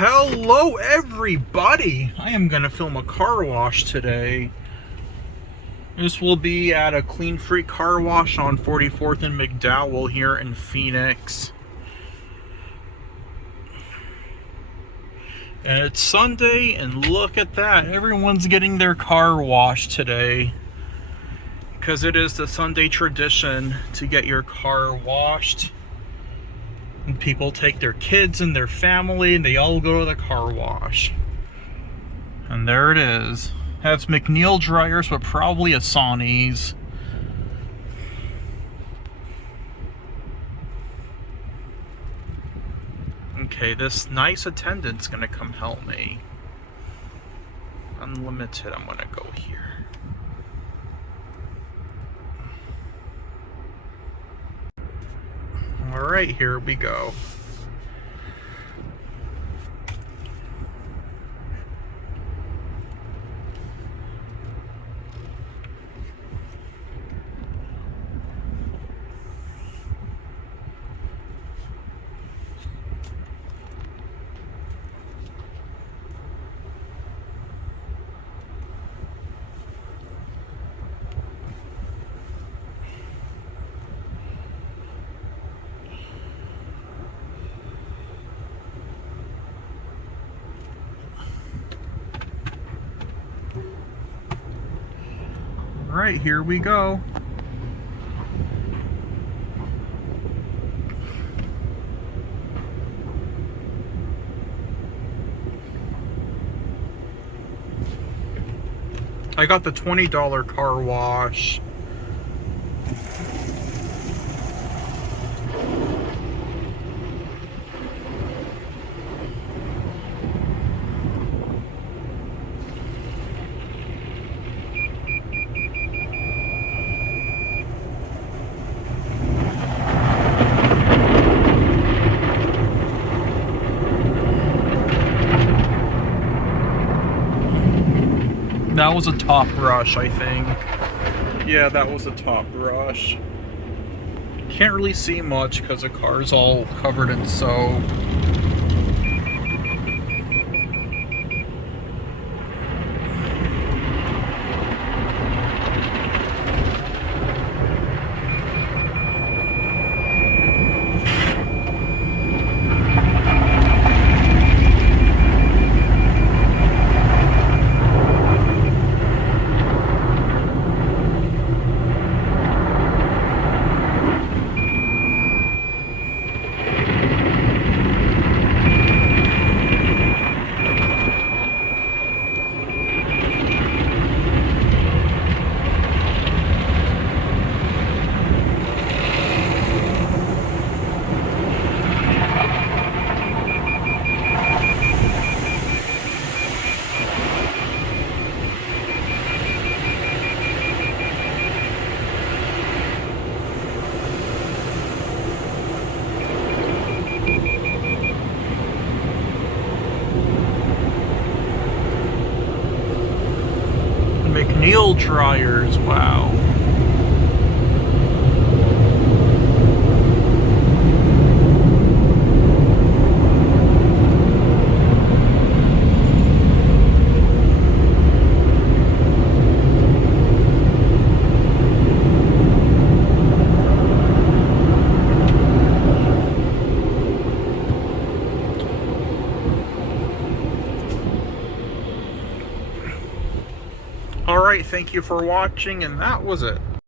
Hello everybody! I am going to film a car wash today. This will be at a Clean Freak car wash on 44th and McDowell here in Phoenix. And it's Sunday, and look at that. Everyone's getting their car washed today. Because it is the Sunday tradition to get your car washed. And people take their kids and their family and they all go to the car wash. And there it is. Has MacNeil dryers, but probably a Sony's. Okay, this nice attendant's gonna come help me. Unlimited, I'm gonna go here. Alright, here we go. Alright, here we go. I got the $20 car wash. That was a top brush, I think. Yeah, that was a top brush. Can't really see much because the car's all covered in soap. MacNeil dryers, wow. Alright, thank you for watching, and that was it.